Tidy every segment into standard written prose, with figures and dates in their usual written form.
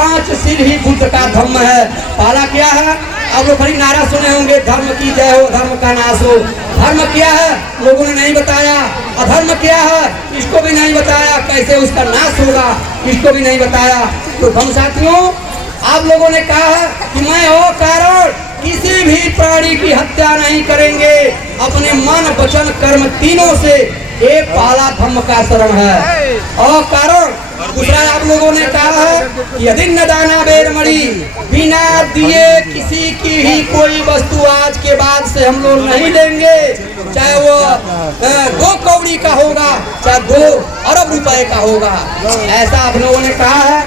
5 सिर ही बुद्ध का धर्म है। पहला क्या है? आप लोग बड़ी नारा सुने होंगे, धर्म की जय हो, धर्म का नाश हो। धर्म क्या है लोगों ने नहीं बताया। अधर्म क्या है इसको भी नहीं बताया। कैसे उसका नाश होगा इसको भी नहीं बताया। तो धर्म साथियों, आप लोगों ने कहा है कि मैं हो कारण किसी भी प्राणी की हत्या नहीं करेंगे, अपने मन वचन कर्म तीनों से। एक पहला धम्म का शरण है। और कारण दूसरा आप लोगों ने कहा है कि यदि न दाना बेरमणि, बिना दिए किसी की ही कोई वस्तु आज के बाद से हम लोग नहीं देंगे, चाहे वो 2 कौड़ी का होगा, चाहे 2 अरब रुपए का होगा। ऐसा आप लोगों ने कहा है।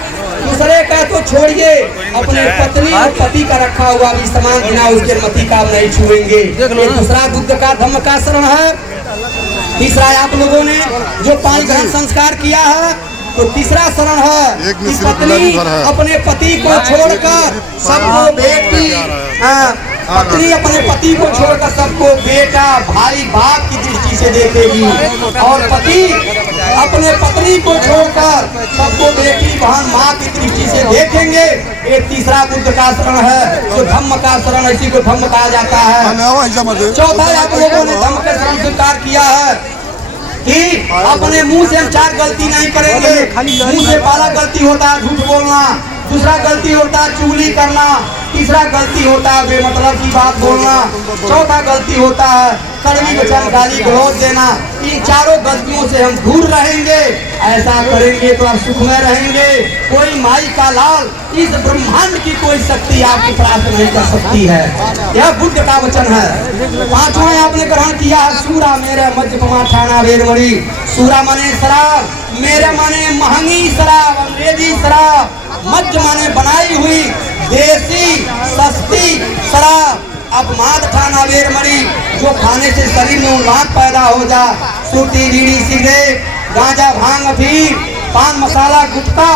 दूसरे का तो छोड़िए, अपने पत्नी और पति का रखा हुआ भी सामान बिना उसके मति का नहीं छुएंगे। ये दूसरा बुद्ध का धम्म का शरण है। तीसरा आप लोगों ने जो 5 ग्रहण संस्कार किया है, तो तीसरा शरण है कि पत्नी अपने पति को छोड़कर सबको बेटी, पत्नी अपने पति को छोड़कर सबको बेटा भाई बाप की दृष्टि से देखेगी, और पति अपने पत्नी को छोड़कर सबको बेटी बहन माँ की दृष्टि से देखेंगे। ये तीसरा बुद्ध का शरण है, जो धम्म का शरण, इसी को धम्म कहा जाता है। चौथा आप लोगों ने धम्म का शरण स्वीकार किया है कि अपने मुंह से हम 4 गलती नहीं करेंगे। मुंह से पहला गलती होता है झूठ बोलना, दूसरा गलती होता है चुगली करना, तीसरा गलती होता है बेमतलब की बात बोलना, चौथा गलती होता है कड़वी वचन गाली गलौज देना। इन चारों गलतियों से हम दूर रहेंगे। ऐसा करेंगे तो आप सुख में रहेंगे। कोई माई का लाल, इस ब्रह्मांड की कोई शक्ति आपकी प्राप्त नहीं कर सकती है। यह बुद्ध का वचन है। 5वां आपने ग्रहण किया है सूरा मेरे मध्यपमा ठाना बेरमणि। सूरा माने शराब, मेरे माने महंगी शराब, अंग्रेजी शराब। मध्य माने बनाई हुई देसी सस्ती शराब। अब माद ठाना बेरमणि, जो खाने से शरीर में उन्माद पैदा हो जा। सूटी बीड़ी सिगरेट गांजा भांग अफीम पान मसाला गुटखा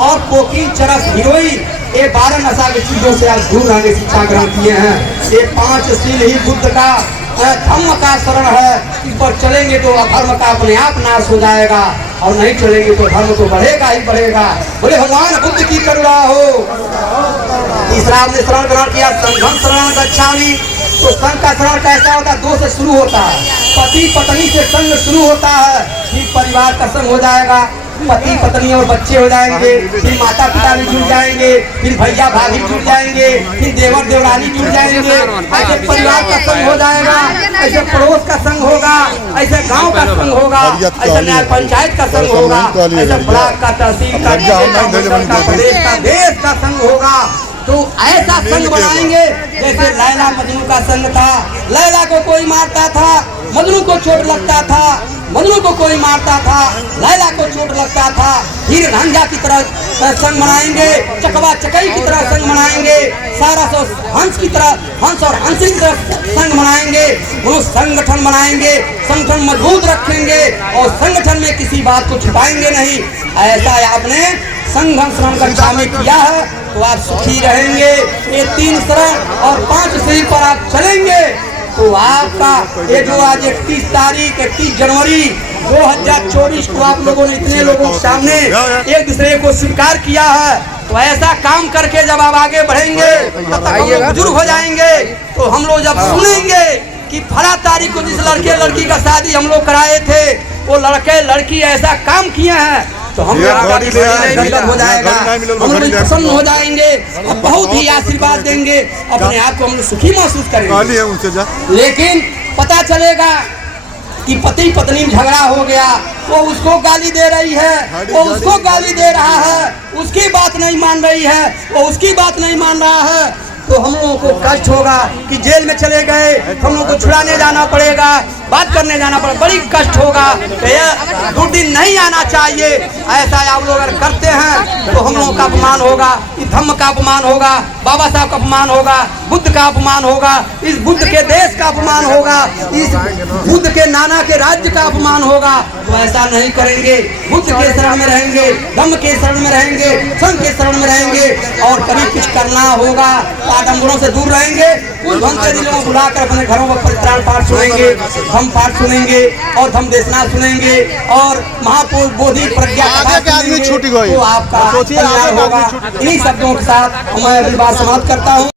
और कोकीन चरस हीरोइन, ये 12 नशा की चीजों से आप दूर रहने शिक्षा ग्रहण किए हैं। ये 5 शील ही बुद्ध का धम्म का शरण है। इस पर चलेंगे तो अधर्म का अपने आप नाश हो जाएगा, और नहीं चलेंगे तो धर्म तो बढ़ेगा ही बढ़ेगा। बोले भगवान बुद्ध की करुणा हो। तीसरा आपने शरण ग्रहण किया संघम शरण गच्छामि। तो संघ का शरण कैसा होता है? 2 से शुरू होता है। पति पत्नी से संग शुरू होता है, फिर परिवार का संग हो जाएगा, पति पत्नी और बच्चे हो जाएंगे, फिर माता पिता भी जुड़ जाएंगे, फिर भैया भाभी जुड़ जाएंगे, फिर देवर देवरानी जुड़ जाएंगे। ऐसे परिवार का संग हो जाएगा, ऐसे पड़ोस का संग होगा, ऐसे गांव का संग होगा, ऐसे न्याय पंचायत का संग होगा, ऐसे ब्लॉक का, तहसील का, प्रदेश का, देश का संग होगा। तो ऐसा संग बनाएंगे जैसे लैला मजनू का संग था। लैला को कोई मारता था, मजनू को चोट लगता था, मजनू को कोई मारता था, लैला को चोट लगता था। हीर रांझा की तरह संग बनाएंगे, चकवा चकई की तरह संग बनाएंगे, सारा हंस की तरह, हंस और हंसी की तरह संग बनाएंगे। वो संगठन बनाएंगे, संगठन मजबूत रखेंगे, और संगठन में किसी बात को छुपाएंगे नहीं। ऐसा आपने संगम शरण कक्षा में किया है, तो आप सुखी रहेंगे। ये 3 शरण और 5 सीढ़ी पर आप चलेंगे तो आपका ये जो आज 31 जनवरी 2024 को आप लोगों ने इतने लोगों के सामने एक दूसरे को स्वीकार किया है, तो ऐसा काम करके जब आप आगे बढ़ेंगे तब तक हम लोग बुजुर्ग हो जाएंगे। तो हम लोग जब सुनेंगे कि फला तारीख को जिस लड़के लड़की का शादी हम लोग कराए थे, वो लड़के लड़की ऐसा काम किए हैं, तो हम लोग हो जाएगा, हम लोग प्रसन्न हो जाएंगे, बहुत ही आशीर्वाद देंगे, अपने आप को हम लोग सुखी महसूस करेंगे। लेकिन पता चलेगा कि पति पत्नी में झगड़ा हो गया, वो उसको गाली दे रही है, वो उसको गाली दे रहा है, उसकी बात नहीं मान रही है, वो उसकी बात नहीं मान रहा है, तो हम लोगों को कष्ट होगा कि जेल में चले गए, हम लोग को छुड़ाने जाना पड़ेगा, बात करने जाना पड़ेगा, बड़ी कष्ट होगा। तो 2 दिन नहीं आना चाहिए। ऐसा आप लोग अगर करते हैं तो हम लोगों का अपमान होगा, इस धम्म का अपमान होगा, बाबा साहब का अपमान होगा, बुद्ध का अपमान होगा, इस बुद्ध के देश का अपमान होगा, इस बुद्ध के नाना के राज्य का अपमान होगा। तो ऐसा नहीं करेंगे, बुद्ध के शरण में रहेंगे, धम्म के शरण में रहेंगे, संघ के शरण में रहेंगे, और कभी कुछ करना होगा, आडम्बरों से दूर रहेंगे, कुछ भंते दिलों को बुलाकर अपने घरों पर परित्राण पाठ सुनेंगे, हम पाठ सुनेंगे और धम देशना सुनेंगे और महापुरुष बोधि प्रज्ञा कथा सुनेंगे, तो आपका कल्याण होगा। इन्हीं शब्दों के साथ मैं अपनी बात समाप्त करता हूँ।